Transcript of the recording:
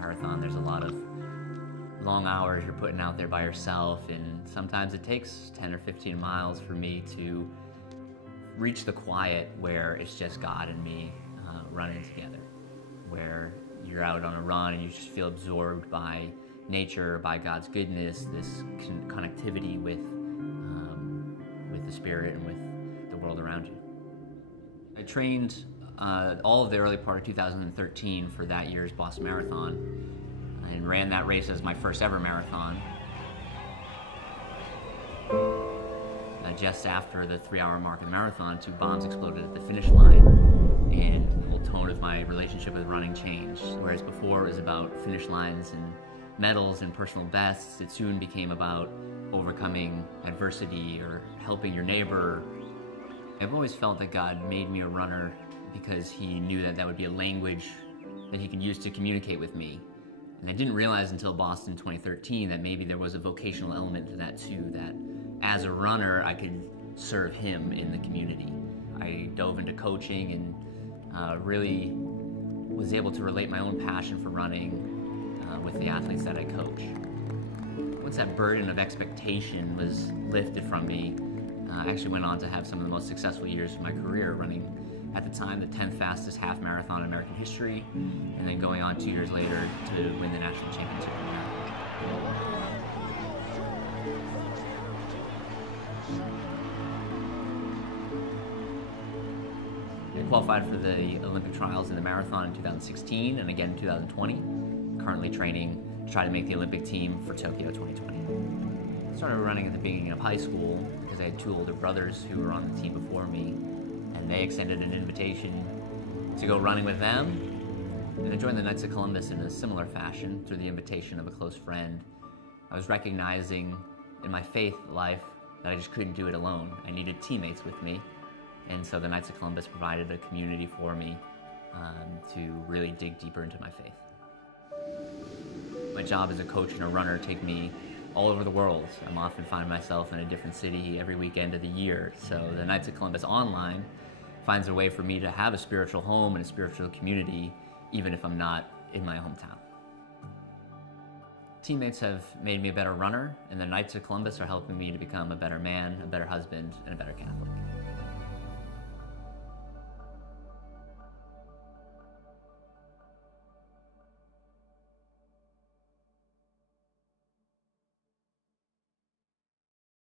marathon, there's a lot of long hours you're putting out there by yourself, and sometimes it takes 10 or 15 miles for me to reach the quiet where it's just God and me running together, where you're out on a run and you just feel absorbed by nature, by God's goodness, this connectivity with the Spirit and with the world around you. I trained all of the early part of 2013 for that year's Boston Marathon and ran that race as my first ever marathon. Just after the 3-hour mark of the marathon, 2 bombs exploded at the finish line, and the whole tone of my relationship with running changed. Whereas before it was about finish lines and medals and personal bests, it soon became about overcoming adversity or helping your neighbor. I've always felt that God made me a runner because He knew that that would be a language that He could use to communicate with me. And I didn't realize until Boston 2013 that maybe there was a vocational element to that too, that as a runner I could serve Him in the community. I dove into coaching and really was able to relate my own passion for running with the athletes that I coach. Once that burden of expectation was lifted from me, I actually went on to have some of the most successful years of my career, running at the time the 10th fastest half marathon in American history, and then going on 2 years later to win the national championship in marathon. I qualified for the Olympic trials in the marathon in 2016 and again in 2020. Currently training to try to make the Olympic team for Tokyo 2020. I started running at the beginning of high school because I had 2 older brothers who were on the team before me, and they extended an invitation to go running with them. And I joined the Knights of Columbus in a similar fashion through the invitation of a close friend. I was recognizing in my faith life that I just couldn't do it alone. I needed teammates with me, and so the Knights of Columbus provided a community for me to really dig deeper into my faith. My job as a coach and a runner take me all over the world. I'm often find myself in a different city every weekend of the year. So the Knights of Columbus online finds a way for me to have a spiritual home and a spiritual community, even if I'm not in my hometown. Teammates have made me a better runner, and the Knights of Columbus are helping me to become a better man, a better husband, and a better Catholic.